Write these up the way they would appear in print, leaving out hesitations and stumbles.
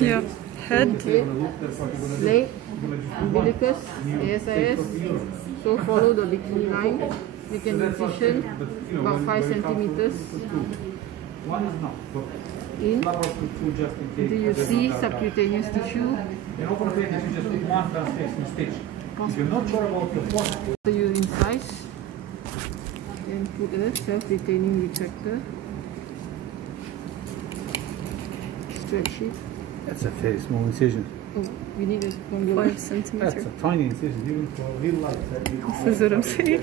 Yeah. Head. Leg, umbilicus, ASIS. So follow the bikini line. Make an incision about 5 centimeters in until you see subcutaneous tissue. So you incise and put a self-retaining retractor. Stretch it. That's a very small incision. Oh, we need a longer 5 centimeters. That's a tiny incision, even for real life. This is what I'm saying.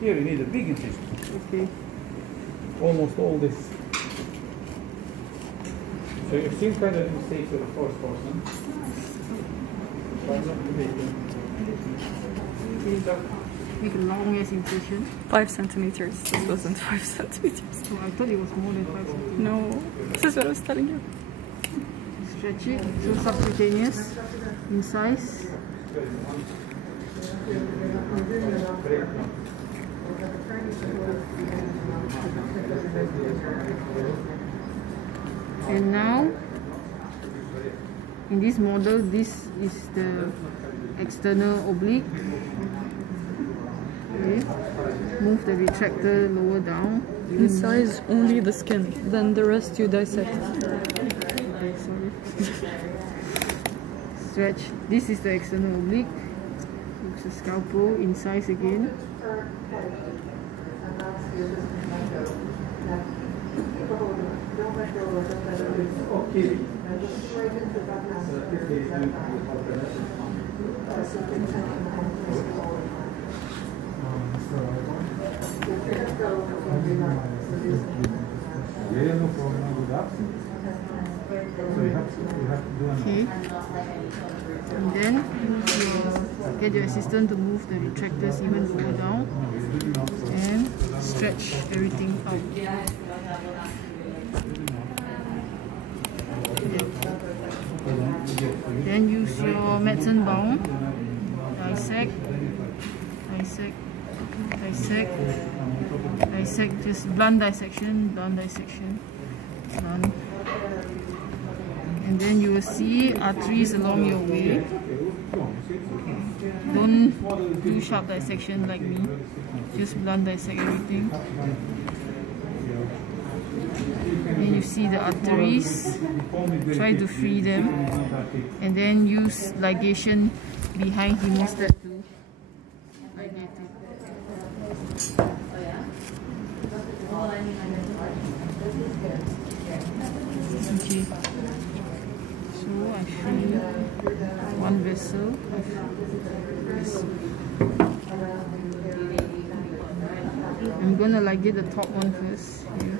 Here you need a big incision. Okay. Almost all this. So you've seen kind of mistakes with the first person. Make a long ass incision. 5 centimeters. This wasn't 5 centimeters. Oh, I thought it was more than 5 centimeters. No. This is what I was telling you. Stretch it. So subcutaneous. Incise. And now, in this model, this is the external oblique. Okay. Move the retractor lower down. Incise only the skin, then the rest you dissect. Okay, sorry. Stretch. This is the external oblique. Use the scalpel. Incise again. Okay. And then get your assistant to move the retractors even lower down and stretch everything out. Then use your medicine bone. Dissect, dissect, dissect, dissect, just blunt dissection, blunt. And then you will see arteries along your way. Don't do sharp dissection like me, just blunt dissect everything. Then you see the arteries, try to free them, and then use ligation behind hemostat to ligate it. Okay, so I show you one vessel. I'm gonna ligate the top one first. Here.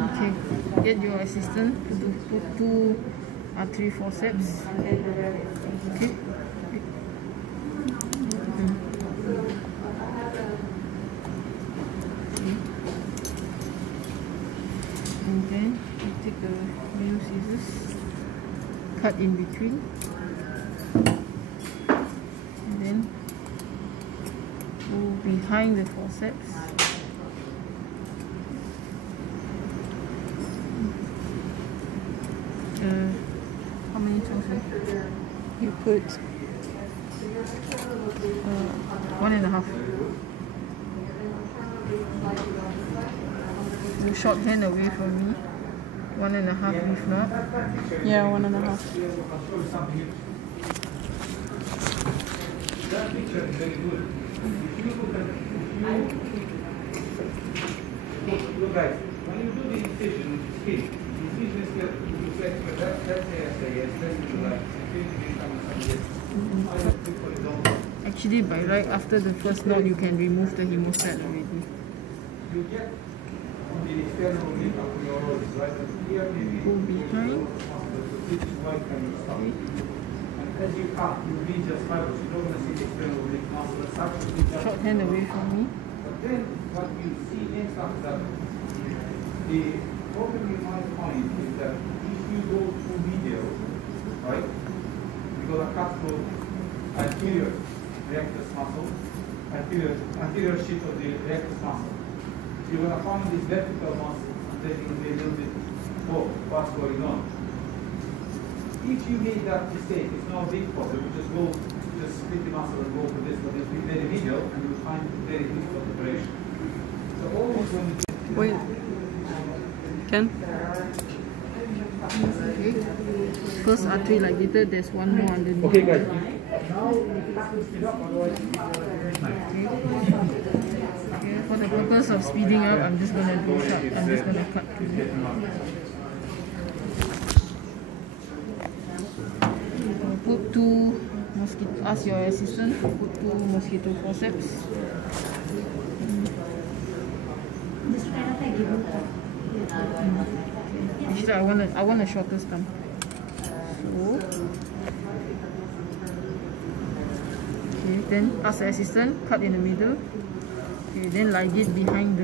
Okay, get your assistant to put 2 artery forceps. Okay. And then you take the nail scissors, cut in between, and then go behind the forceps. How many times? You put 1.5. You shorthand away from me. 1.5 if not. yeah, 1.5. That picture is very good. Look guys, when you do the incision with the skin, incision is flexible. That's ASIS, that's Actually, by right after the first knot, you can remove the hemostat already. You get the external link of your right here, Go behind. okay. And as you cut, you reach just fibers. You don't want to see the external link muscle as such. Shorthand away from me. But then what you see next after that, the problem you might find anterior rectus muscle, anterior sheath of the rectus muscle. You're going to find this vertical muscle, and then you'll be a little bit, oh, what's going on? If you made that mistake, it's not a big problem. You just go, just split the muscle and go for this, but it'll be very medial, and you'll find it very difficult operation. So always when you Wait. Ken? Okay. First artery ligated, there's one more underneath. okay, guys. Now you have to speed up, otherwise Okay, for the purpose of speeding up, I'm just gonna do short. I'm just gonna cut to it. Put two mosquito. Ask your assistant to put two mosquito forceps. Actually, I want a shorter stump. So. Okay, then ask the assistant, cut in the middle. Okay, then ligate behind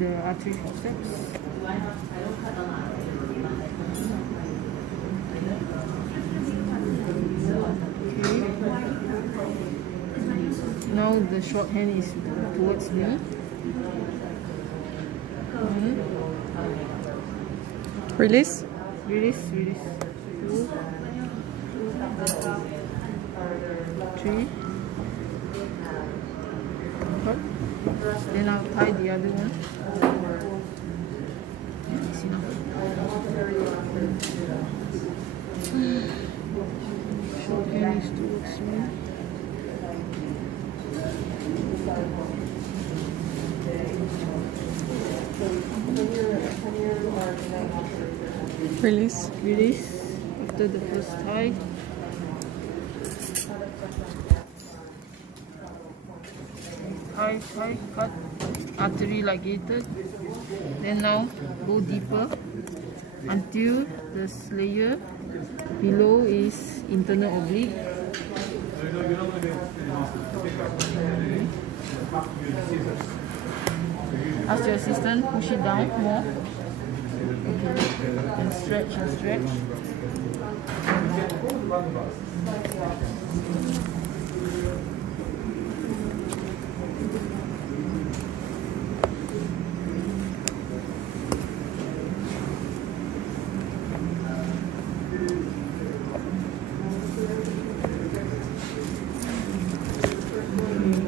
the artery forceps. Okay. Now the short hand is towards me. Release. Release. 2, 3. Cut. Then I'll tie the other one. It's enough. Short hand is towards me. Release. After the first tie. Tie, cut, artery ligated. Then now go deeper until this layer below is internal oblique. Ask your assistant, push it down more. Okay. And stretch.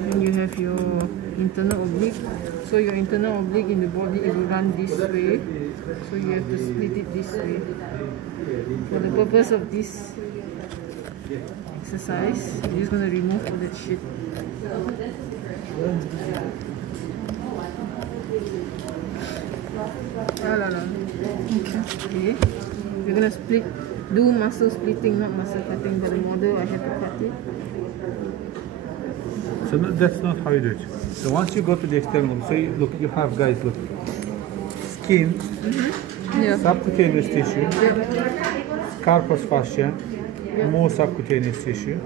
When you have your internal oblique, so your internal oblique in the body it will run this way, so you have to split it this way. For the purpose of this exercise, you're just going to remove all that shit. Okay, we're going to split, do muscle splitting, not muscle cutting. For the model I have to cut it. So no, that's not how you do it. So once you go to the external, so you, look, you have, guys, look, skin, Yeah. subcutaneous tissue, carpus fascia, more subcutaneous tissue,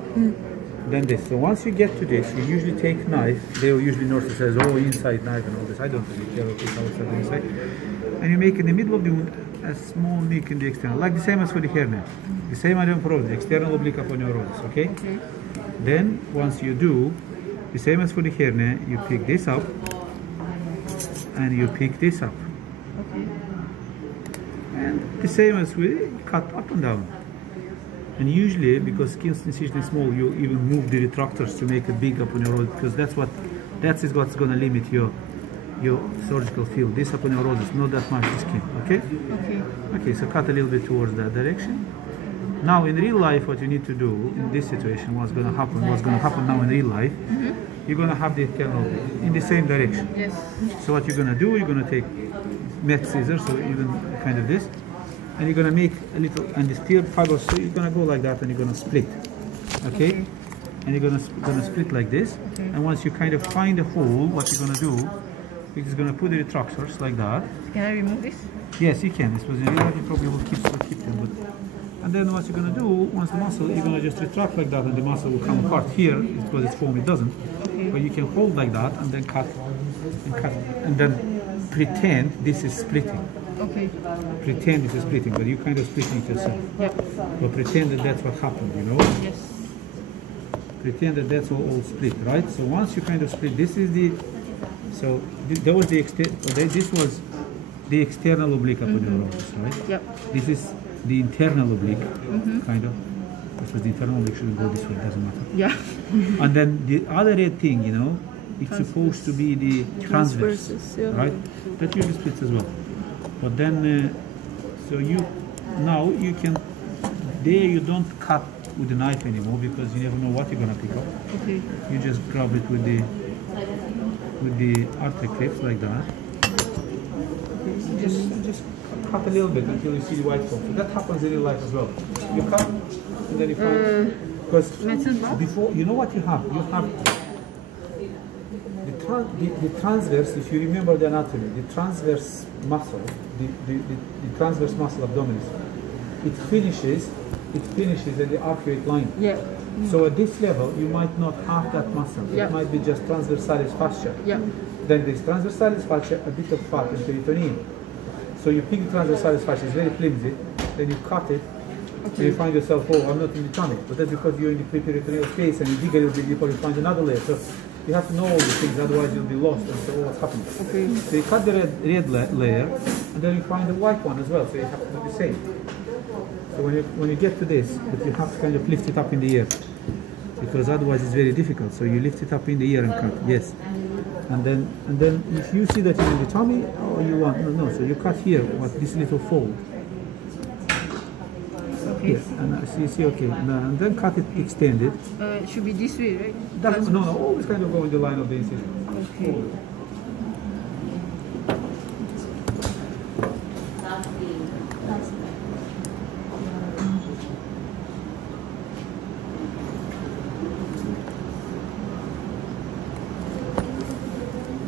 then this. So once you get to this, you usually take knife. They will usually nurse says, oh, inside knife and all this. I don't really care what it's outside or inside. And you make in the middle of the wound a small nick in the external, like the same as for the hernia. The same idea for the external oblique aponeurosis, okay? Then once you do, the same as for the hernia, you pick this up and you pick this up. Okay. And the same as we cut up and down. And usually, because skin incision is small, you even move the retractors to make it big aponeurosis, because that's what's going to limit your surgical field. This aponeurosis, not that much the skin. Okay? Okay, so cut a little bit towards that direction. Now in real life, what you need to do in this situation, what's going to happen now in real life, you're going to have the external in the same direction. Yes. So what you're going to do, you're going to take met scissors, so even kind of this, and you're going to make a little, and the steel fibers, so you're going to go like that, and you're going to split, okay? And you're going to split like this, and once you kind of find a hole, what you're going to do, you're just going to put the retractors like that. Can I remove this? Yes, you can. This was in real life, you probably will keep them, but. And then what you're going to do, once the muscle, you're going to just retract like that and the muscle will come apart. Here, because it's foam, it doesn't. But you can hold like that and then cut and then pretend this is splitting. Okay. Pretend it's splitting, but you kind of splitting it yourself. Yep. But pretend that that's what happened, you know? Yes. Pretend that that's all split, right? So once you kind of split, this is the, so that was the this was the external oblique aponeurosis, right? Yep. This is the internal oblique, kind of. This was the internal oblique, shouldn't go this way, doesn't matter. Yeah. And then the other red thing, you know, it's supposed to be the transverse, yeah. right? That usually splits as well. But then, so now you can, there you don't cut with the knife anymore because you never know what you're gonna pick up. Okay. You just grab it with the artery clips like that. Just cut a little bit until you see the white foam. So that happens in real life as well. You cut and then you find, because before, you know what you have? You have the transverse, if you remember the anatomy, the transverse muscle, the transverse muscle abdominis, it finishes at the arcuate line. Yeah. So at this level, you might not have that muscle. Yeah. It might be just transversalis fascia. Yeah. Then there's transversalis fascia, a bit of fat and peritoneum. So you pick the transversalis fascia, it's very flimsy, then you cut it, and you find yourself, oh, I'm not in the tummy. But that's because you're in the preperitoneal space and you dig a little bit deeper, you find another layer. So you have to know all these things, otherwise you'll be lost and say, oh, what's happening? Okay. So you cut the red layer, and then you find the white one as well, so you have to do the same. So when you get to this, but you have to kind of lift it up in the air, because otherwise it's very difficult. So you lift it up in the air and cut, yes. And then if you see that you're in the tummy, or you want, no, so you cut here, this little fold. Okay. Yes, and see, okay, and then cut it extended. It should be this way, right? No, always kind of go in the line of the incision. Okay.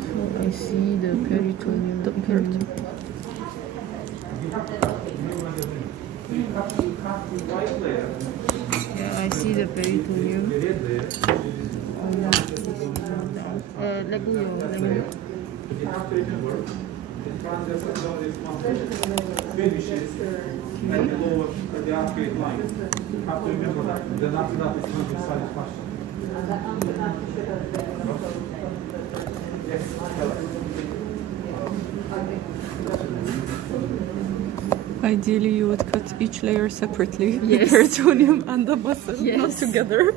So I see the peritoneum. The peritoneum. Yeah, I see the peritoneum. Let go your leg. You have to remember the transverse abdominis muscle finishes at the lower, at the arcuate line. You have to remember that. Then after that it's transversalis fascia. Yes, Ideally, you would cut each layer separately, Yes. the peritoneum and the muscle, not Yes. together.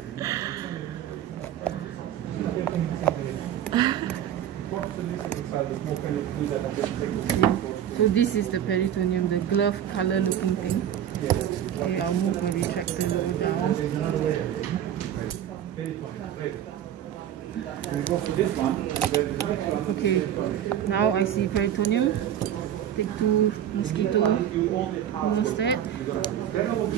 So this is the peritoneum, the glove color looking thing. Okay, I'll move my retractor lower down. Okay, now I see peritoneum. Take 2 mosquito hemostat.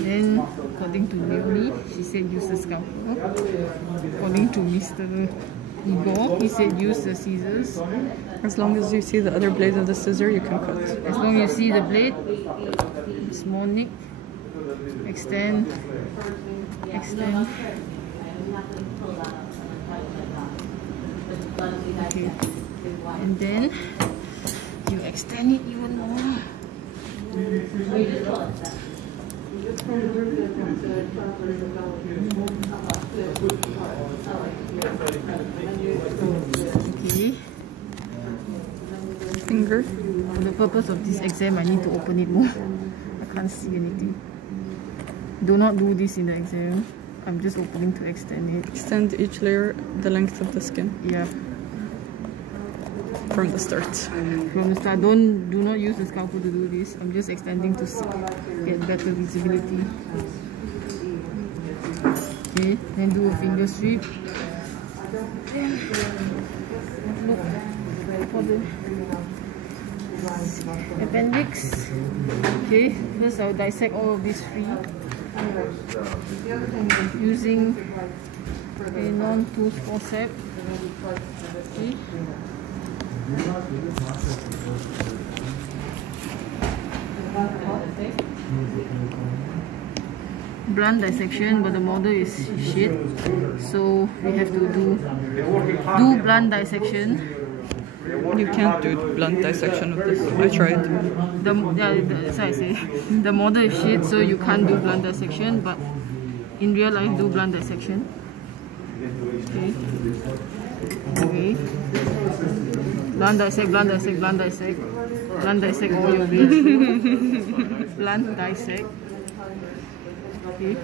Then, according to Leonie, she said use the scalpel. According to Mr. Igor, he said use the scissors. As long as you see the other blade of the scissor, you can cut. As long as you see the blade, small nick, extend, extend. Okay, and then you extend it even more. Okay. Finger. For the purpose of this exam, I need to open it more. I can't see anything. Do not do this in the exam. I'm just opening to extend it. Extend each layer the length of the skin Yeah. from the start. From the start, do not use the scalpel to do this. I'm just extending to get better visibility. Okay, then do a finger sweep. Then look for the appendix. Okay, first I'll dissect all of these 3 using a non-tooth forceps. Okay. Blunt dissection, but the model is shit, so we have to do blunt dissection. You can't do blunt dissection of this. I tried. That's why I say the model is shit, so you can't do blunt dissection, but in real life do blunt dissection. Okay. Okay. Blunt dissect, blunt dissect, blunt dissect. Blunt dissect all your way. Blunt dissect. Okay.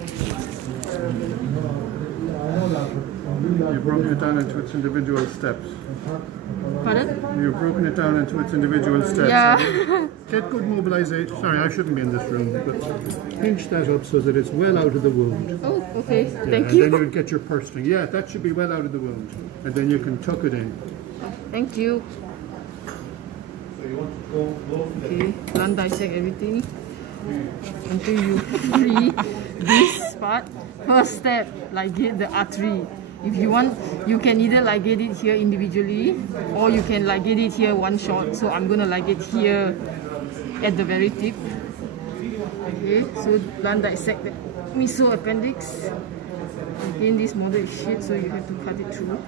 You've broken it down into its individual steps. Pardon? You've broken it down into its individual steps. Yeah. Get good mobilization. Sorry, I shouldn't be in this room, but pinch that up so that it's well out of the wound. Oh, okay. Yeah, Thank and you. then you'll get your purse string. Yeah, that should be well out of the wound. And then you can tuck it in. Thank you. Okay, blunt dissect everything until you free this part. First step, ligate the artery. If you want, you can either ligate it here individually or you can ligate it here one shot. So I'm gonna ligate here at the very tip. Okay, so blunt dissect the meso appendix. Again, this model is shit, so you have to cut it through.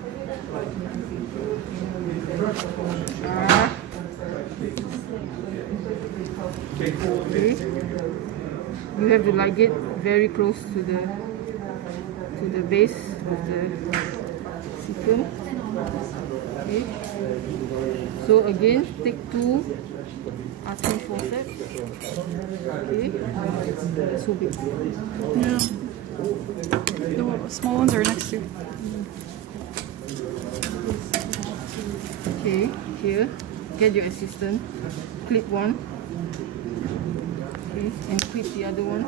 Okay. You have to ligate very close to the base of the cecum. Okay. So again, take 2 artery forceps. Okay. So big. Yeah. The small ones are next to. Okay, here, get your assistant, clip one, okay, and clip the other one.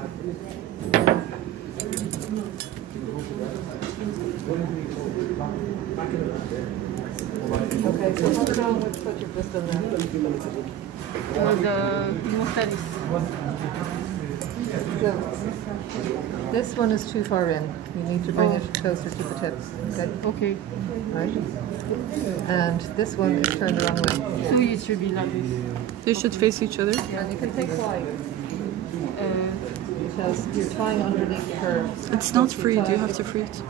Okay, so what's wrong with what you've just done there? The hemostasis. So, this one is too far in. You need to bring it closer to the tips. Okay? Okay, Right? And this one is turned the wrong way. so it should be like this. They should face each other. And you can think why. Because you're tying underneath the curve. It's not freed. You have to free it.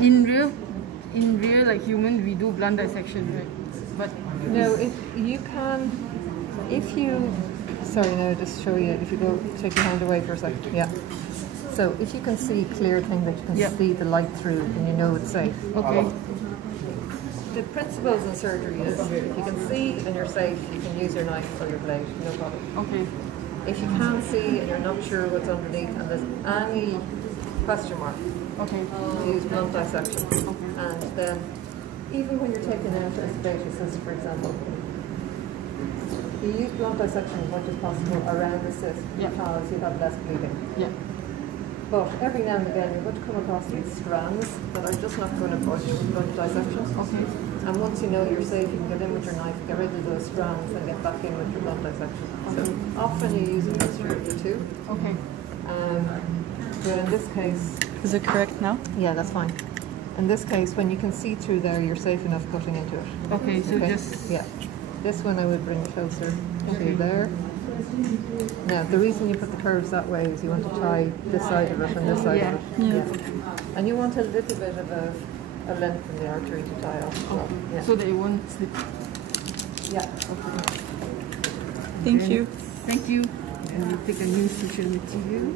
In real like human, we do blunt dissection, right? But No, if you can, if you, sorry, no, just show you, if you go, take your hand away for a second, yeah. So if you can see clear thing that you can Yeah. see the light through and you know it's safe. okay, The principles in surgery is if you can see and you're safe, you can use your knife or your blade, no problem. okay, If you can't see and you're not sure what's underneath and there's any question mark, okay, use blunt dissection. And then, even when you're taking out a respiratory cyst, for example, you use blunt dissection as much as possible around the cyst Yeah. because you have less bleeding. yeah, But every now and again, you're going to come across these strands that are just not going to push blunt dissection. okay, And once you know you're safe, you can get in with your knife, get rid of those strands, and get back in with your blunt dissection. So often you use a mixture of the two. okay. But in this case, Is it correct now? yeah, that's fine. In this case, when you can see through there, you're safe enough cutting into it. Okay, so Okay? just Yeah. This one I would bring closer to there. Now, the reason you put the curves that way is you want to tie this side of it and this side of it. Yeah. And you want a little bit of a length in the artery to tie off. as well. Yeah. so that it won't slip. Yeah. Thank you. Thank you. And we take a new suture material.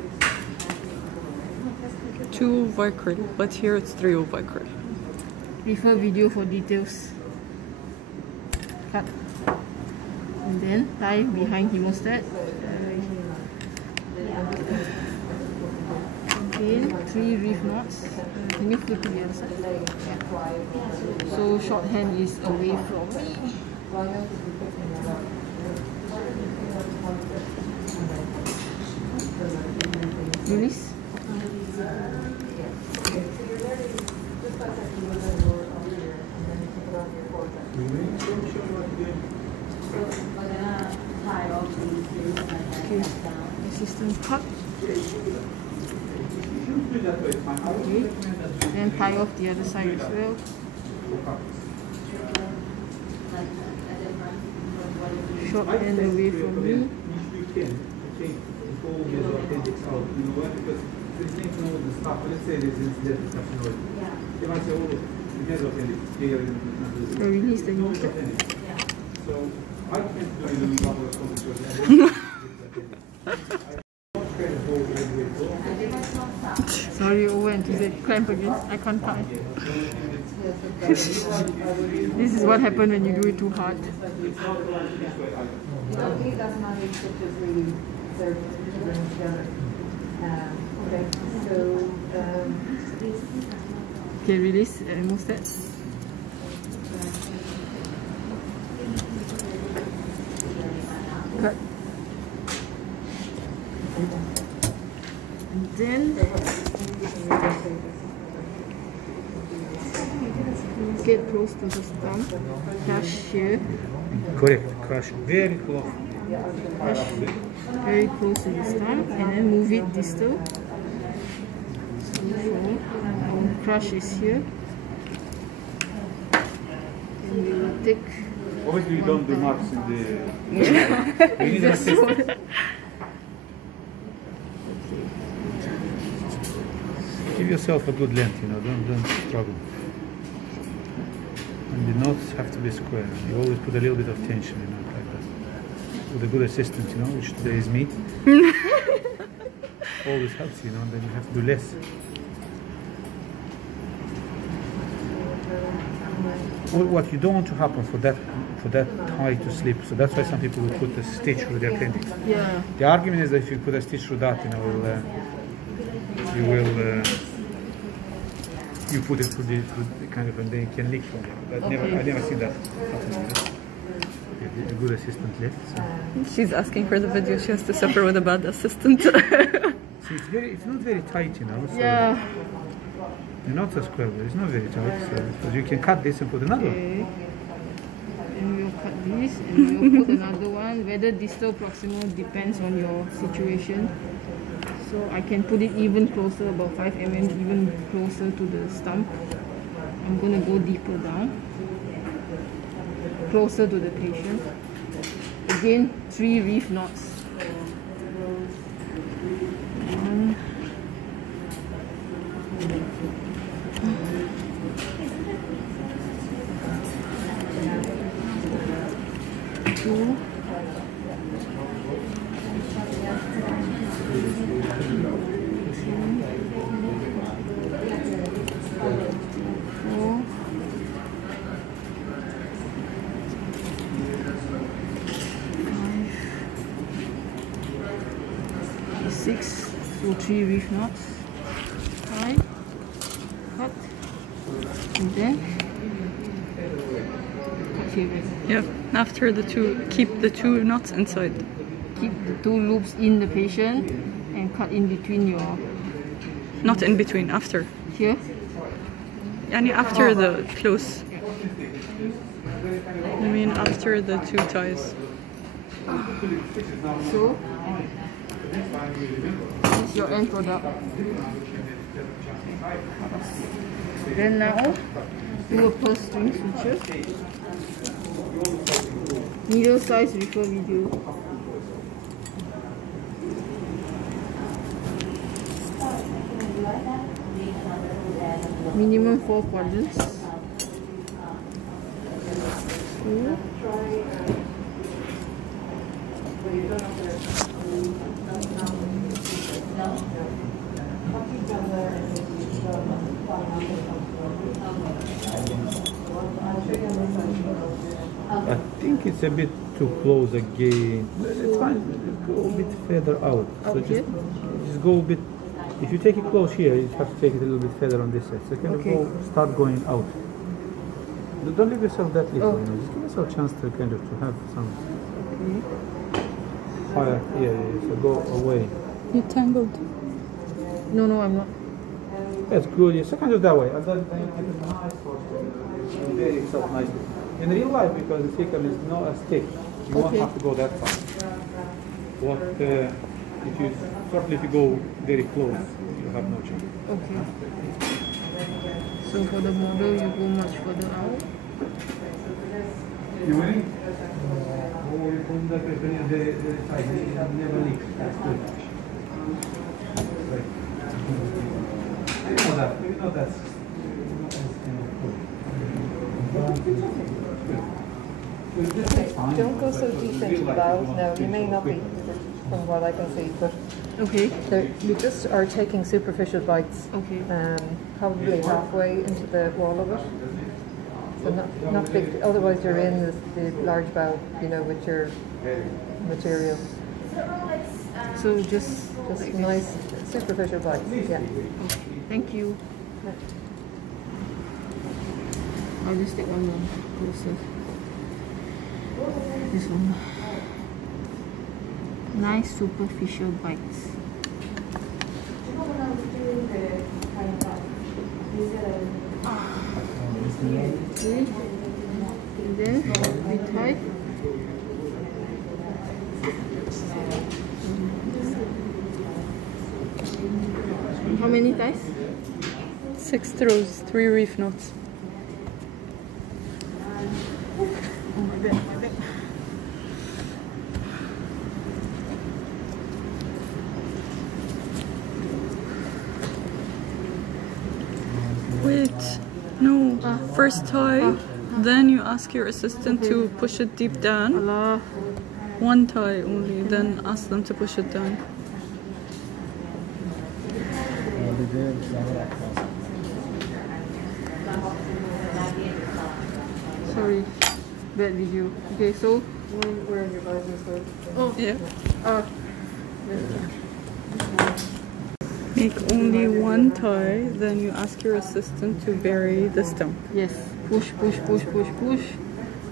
2 vicryl, but here it's 3 vicryl. Refer video for details. Cut. And then tie behind hemostat. Again, 3 reef knots. Can you flip to the other side? Yeah. So shorthand is away from me. Release. Okay, assistant cut. Okay, then tie off the other side as well. Short hand away from me. So release the motor. Sorry, over enthusiastic. Clamp again. I can't tie. This is what happens when you do it too hard. You don't need that many stitches really to bring it together. Okay, so Okay, release and remove that. Cut. And then get close to the stump. Crush here. Correct. Crush very close. Crush very close to the stump, and then move it distal. So, crush is here. And we will take. Obviously, you don't do marks in the. Yeah. You need an assistant. Give yourself a good length, you know, don't struggle. And the knots have to be square. You always put a little bit of tension, you know, like that. With a good assistant, you know, which today is me. Always helps, you know, and then you have to do less. What you don't want to happen for that tie to slip, so that's why some people will put a stitch through their appendix. Yeah. The argument is that if you put a stitch through that, you know, you put it through the kind of, and then it can leak from it. I never see that happen. A good assistant left. So. She's asking for the video. She has to suffer with a bad assistant. See, it's not very tight, you know. So Yeah. You're not so square, but it's not very tight. So you can cut this and put another one. Okay. And we'll cut this and we'll put another one. Whether distal proximal depends on your situation. So I can put it even closer, about 5 mm, even closer to the stump. I'm going to go deeper down, closer to the patient. Again, 3 reef knots. 1, 2, 6, so 3 reef knots, 5, cut, and then cut here again. Yep. After the two, keep the 2 knots inside. Keep the 2 loops in the patient and cut in between your, Not in between. After. here. Yani after the close. I mean after the 2 ties. So this is your end product. Then now do a purse string suture. Needle size refer video. Minimum 4 quadrants. 2. I think it's a bit too close again. It's fine. Go a bit further out. So just go a bit. If you take it close here, you have to take it a little bit further on this side. So kind of start going out. Don't leave yourself that little. You know. Just give yourself a chance to kind of to have some higher. Yeah. So go away. You tangled. No, I'm not. That's good. Yeah. So kind of that way. And then you get a nice portion. Very yourself nicely. In real life, because the thickener is not a stick, you won't have to go that far. But if you go very close, you have no chance. Okay. So for the model, you go much further out. You ready? Oh, you put the paper in the side. It never leaks. That's good. Right. You know that. That's kind of cool. Okay, don't go so deep into the bowels now. You may not be, from what I can see, but Okay. you just are taking superficial bites. Okay. Probably halfway into the wall of it. So not big. Otherwise, you're in the large bowel, you know, with your material. So just like Nice superficial bites. Yeah. Okay. Thank you. I'll just take one more closer. This one. Nice superficial bites. Okay. And then we tie. How many ties? 6 throws, 3 reef knots. Oh, my bad, my bad. Wait, no. First tie, then you ask your assistant to push it deep down. Allah. One tie only, then ask them to push it down. Sorry, bad video. Okay, so Where are your visors go? oh Yeah. this Make only one tie, then you ask your assistant to bury the stump. yes, push, push, push, push, push,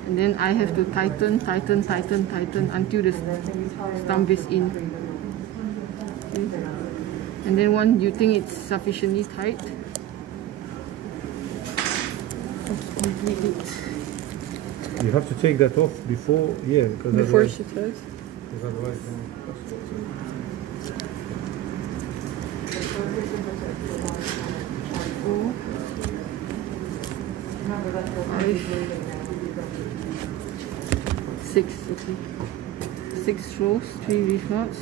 and then I have to tighten, tighten, tighten, tighten until the stump is in. Okay. And then when you think it's sufficiently tight, complete it. You have to take that off before, yeah, because Before otherwise, she ties. because otherwise Four, five, 6. Okay. 6 rows, 3 reef knots.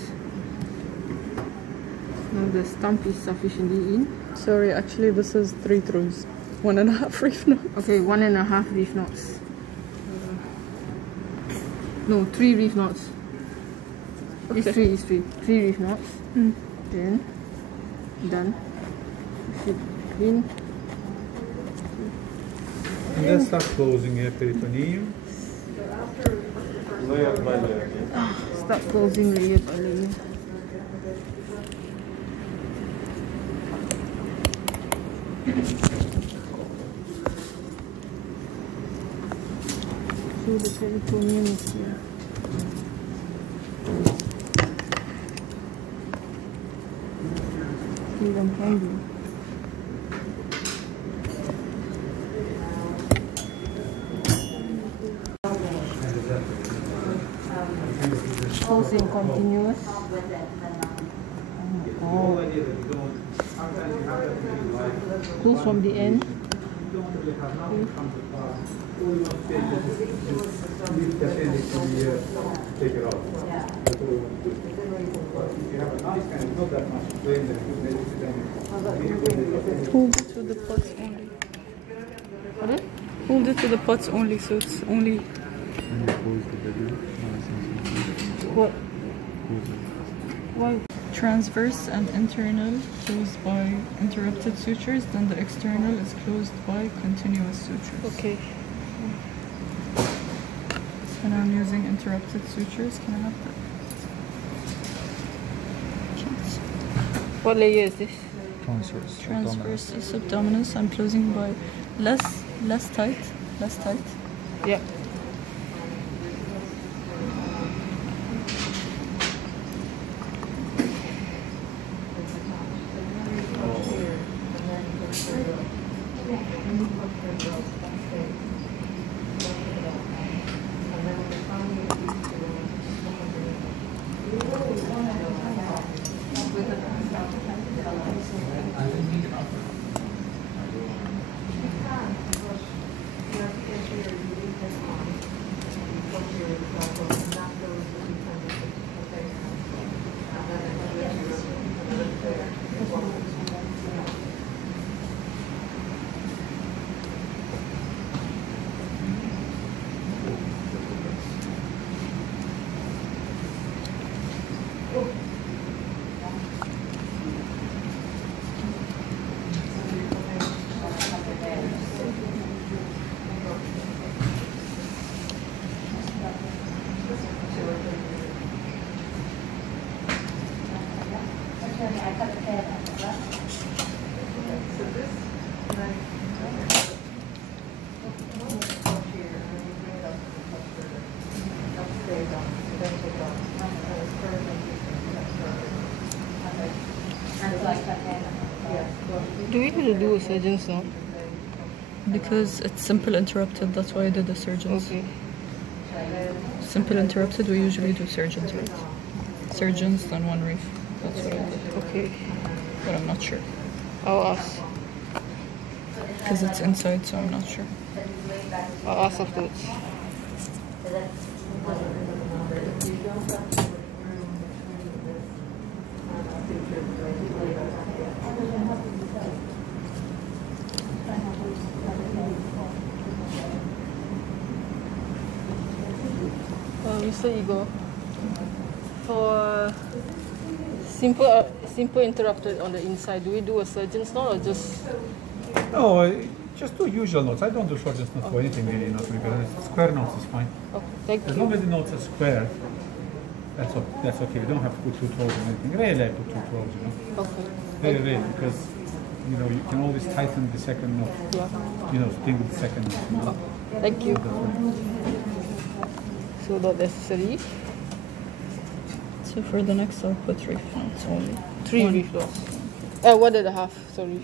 Now the stump is sufficiently in. Sorry, actually this is 3 throws. 1.5 reef knots. Okay, 1.5 reef knots. No, 3 reef knots. It's Okay. 3, it's 3. 3 reef knots. Then, done. Push it in. and then start closing your peritoneum. Start closing layer by layer. So the peritoneum is here. Keep them handy. Closing continuous. Oh. Close from the end. Hold it to the pots only. Pardon? Hold it to the pots only, so it's only What? Why? transverse and internal closed by interrupted sutures, then the external is closed by continuous sutures. Okay. And I'm using interrupted sutures. Can I have that? What layer is this? Transverse is abdominis. I'm closing by less tight. Yeah. Do we have to do a surgeon's knot? Because it's simple interrupted, that's why I did the surgeons. Okay. Simple interrupted, we usually do surgeons, right? Surgeons, then one reef. That's what I did. Okay. But I'm not sure. I'll ask. Because it's inside, so I'm not sure. I'll ask afterwards. Mr. Igor, for simple interrupted on the inside, do we do a surgeon's knot or just? No, just do usual knots. I don't do surgeon's knots for anything really, not because square knots is fine. Okay, thank As you. long as the knots are square, that's okay. You don't have to put 2 toes or anything. Really, I put 2 toes, you know. Okay. Really, because you know you can always tighten the second knot. Yeah. You know, sting with the second knot. You know? Thank you. That's right. So not necessary. So for the next, I'll put reef knots only. 3 One. reef knots. 1.5. Sorry.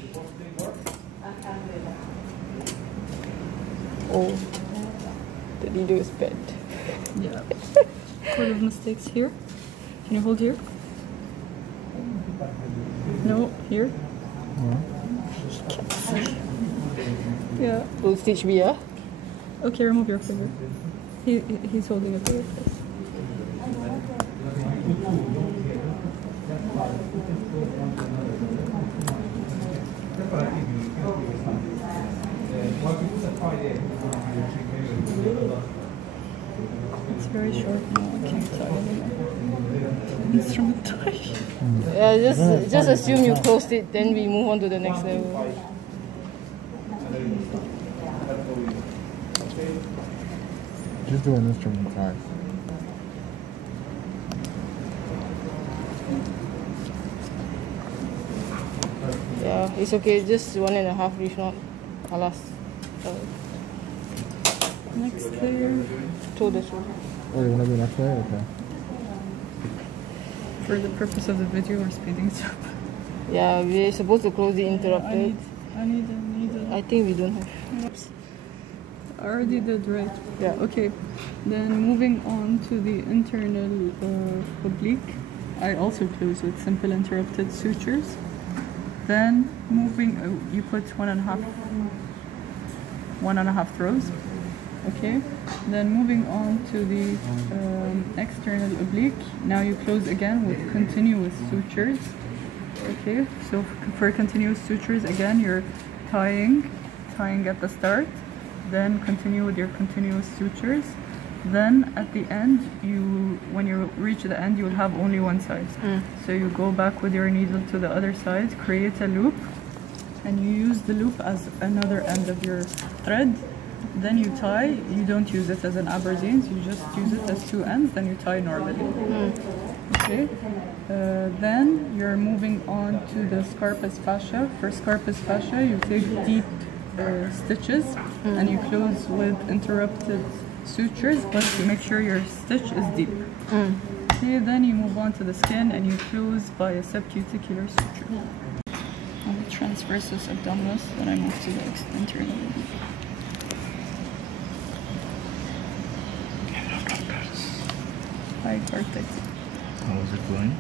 Oh, the needle is bent. Yeah. Sort of mistakes here. Can you hold here? No, here. Yeah. Don't stitch me, yeah? Okay, remove your finger. He's holding it like this. It's very short now. I can't tie anymore. Instrument tie. Yeah, just assume you closed it, then we move on to the next level. Just do an instrument tie. Yeah, it's okay. Just 1.5 reef knot. Alas. Next layer. Shoulder, shoulder. Oh, you want to do next layer? Okay. For the purpose of the video, we're speeding it up. Yeah, we're supposed to close the I interrupted. need a needle. I think we don't have. I already did, right? Yeah. Okay. Then moving on to the internal oblique, I also close with simple interrupted sutures. Then moving, you put 1.5 throws. Okay. Then moving on to the external oblique. Now you close again with continuous sutures. Okay. So for continuous sutures, again you're tying at the start. Then continue with your continuous sutures. Then at the end, when you reach the end, you'll have only one side. So you go back with your needle to the other side, create a loop, and you use the loop as another end of your thread. Then you tie. You don't use it as an aberdeen, you just use it as 2 ends, then you tie normally. Okay. Then you're moving on to the scarpus fascia. For scarpus fascia, you take deep stitches and you close with interrupted sutures, but you make sure your stitch is deep. Okay, then you move on to the skin and you close by a subcuticular suture. On the transversus abdominis, then I move to the internal. High cortex. How is it going?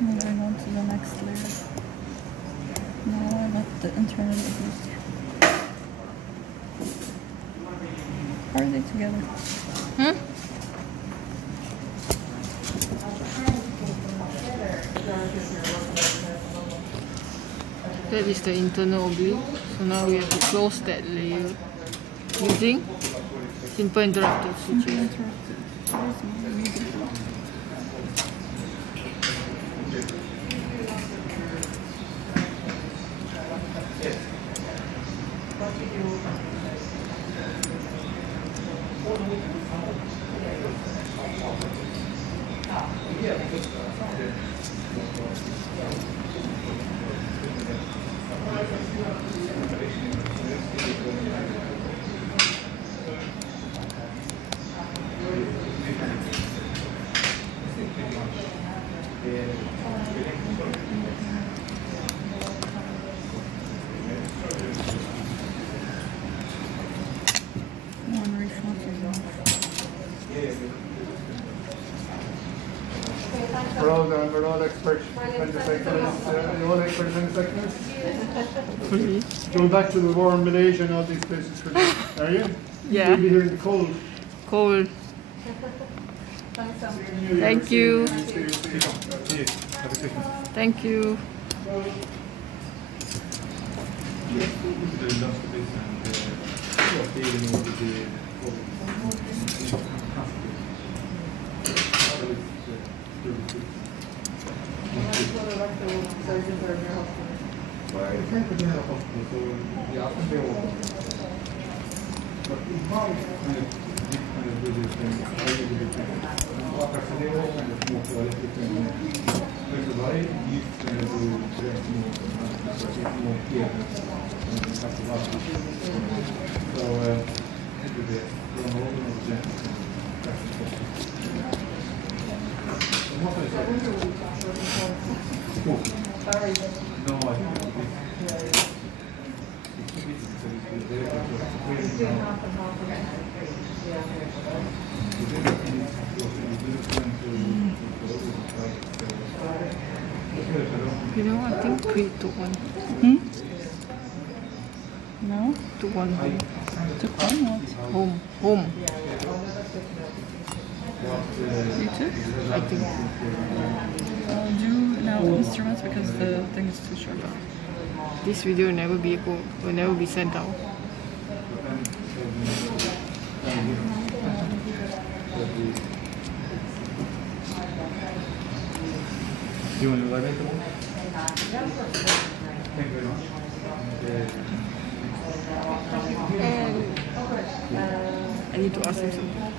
Moving on to the next layer. Now I got the internal oblique. How are they together? That is the internal oblique. So now we have to close that layer using simple interrupted sutures. We're all experts appendectomists. You're all expert appendectomists? Really? Going back to the war in Malaysia and all these places, are you? Yeah. You'll be here in the cold. Cold. Thank you. Thank you. You know, I think Pre took one. No? Took one home. Took one what? Home. Home. You took? I think. Do now instruments because the thing is too short. This video will never be sent out. Do you want to elevate the one? Thank you very much. I need to ask him something.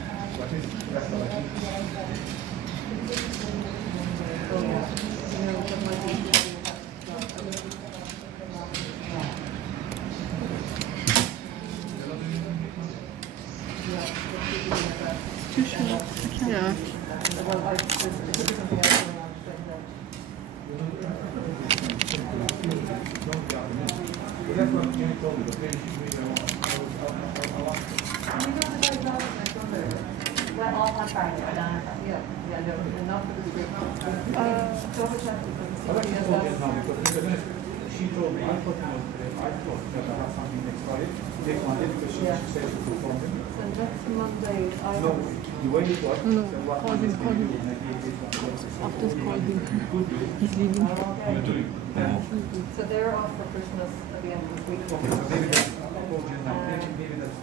Too short. I can't. Yeah. She told me, I thought that I had something next Friday. Next Monday because she said she was performing. So next Monday, I No, the way it was. No, call him. After call him. He's leaving. So they're off for Christmas at the end of this week.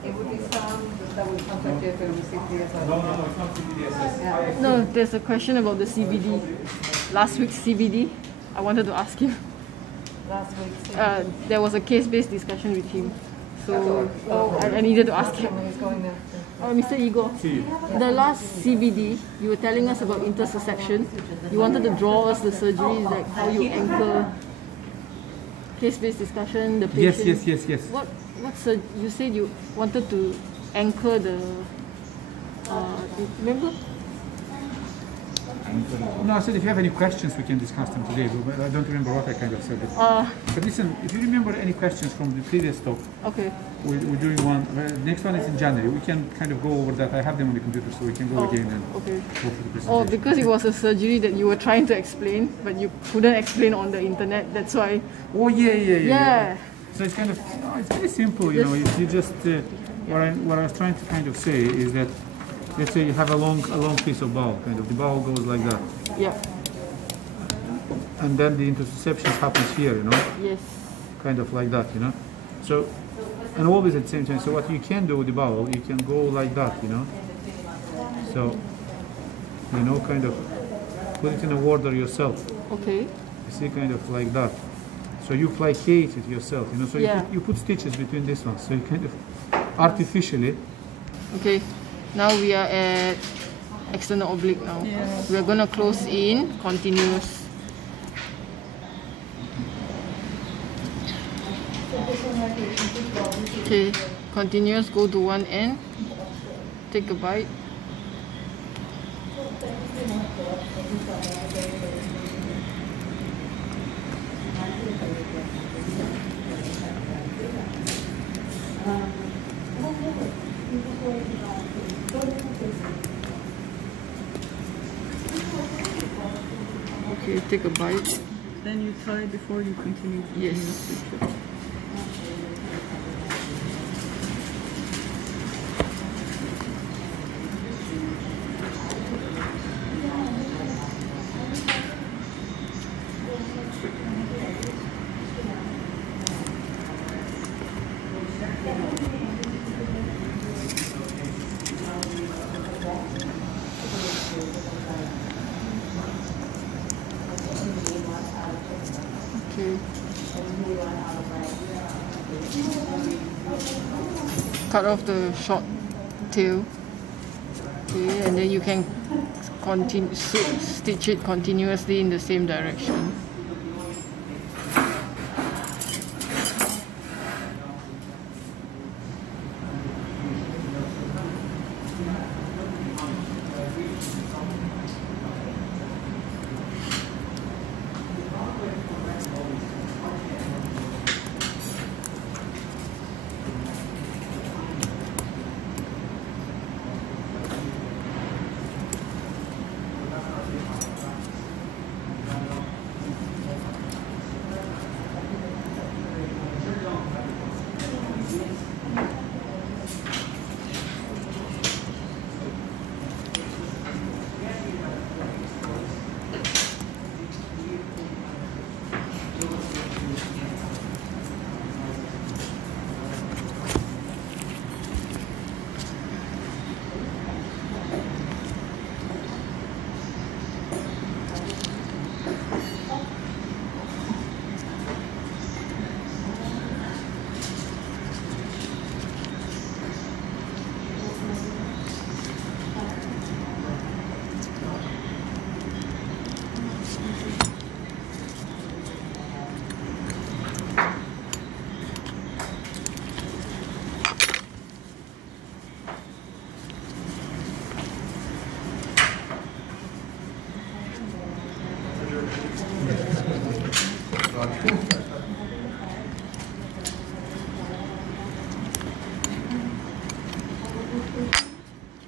It would be Sam that would contact you if it was CPD as well. No, it's not CPDSS. No, there's a question about the CBD. Last week's CBD. I wanted to ask him. Last week. There was a case-based discussion with him. So I needed to ask him. He's going there. Mr. Igor, the last CBD, you were telling us about intersusception. You wanted to draw us the surgery, like how you anchor case-based discussion, the patient. Yes. You said you wanted to anchor the, remember? No, I said if you have any questions, we can discuss them today. But I don't remember what I kind of said. But listen, if you remember any questions from the previous talk, Okay. we're doing one. The next one is in January. We can kind of go over that. I have them on the computer, so we can go again and Okay. go for the presentation. Oh, because it was a surgery that you were trying to explain, but you couldn't explain on the internet. That's why. Oh yeah. Yeah. So it's kind of it's very simple, you know. If you just what I was trying to kind of say is that let's say you have a long piece of bowel, kind of the bowel goes like that, Yeah. and then the intersusception happens here, you know. Yes. kind of like that, you know. So, and always at the same time. So what you can do with the bowel, you can go like that, you know. So, you know, kind of put it in a water yourself. Okay. You see, kind of like that. So you placate it yourself, you know. So Yeah. you put stitches between this one. So you kind of artificially. Okay. Now we are at external oblique now. Yeah. We are gonna close in continuous. Okay. Continuous. Go to one end. Take a bite. Okay, take a bite. Then you tie before you continue. Yes. Okay. Cut off the short tail. Okay, and then you can continue stitch it continuously in the same direction.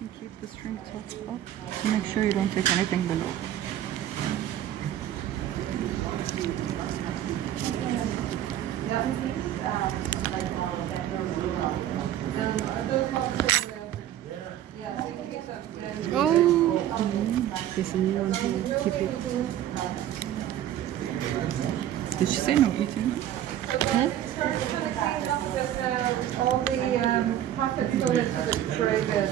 You keep the string tucked up to make sure you don't take anything below. There's a new one here. Keep it. Did she say no eating? All the pockets go into the tray bed.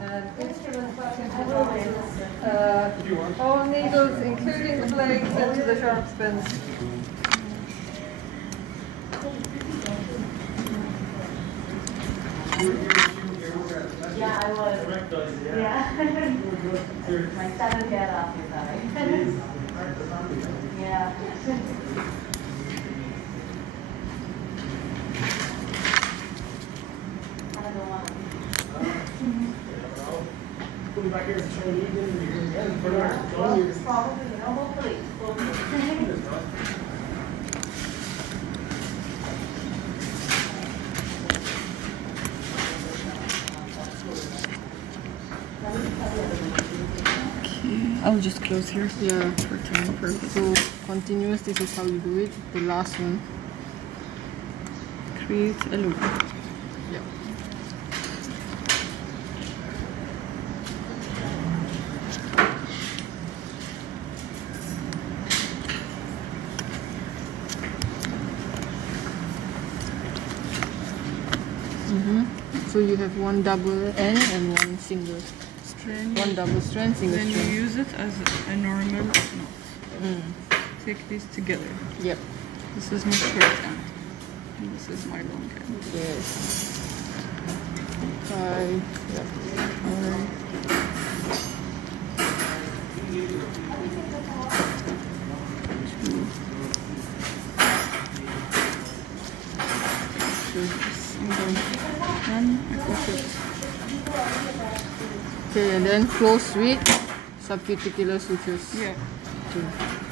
And instruments back into all needles, including the blades, into the sharp spins. Yeah, I was. Yeah. My son would get off your side. Yeah. I don't want to. Probably, you know, hopefully. I'll just close here. Yeah. For time purpose. So continuous, this is how you do it. The last one. Create a loop. Yeah. you have one double end and one single. Strand. One double strand, single Then you strand. use it as a normal knot. Take these together. Yep. This is my short end. And this is my long end. Yes. 5. Yep. Alright. Then I push it. Okay, and then close with subcuticular sutures. Yeah. Okay.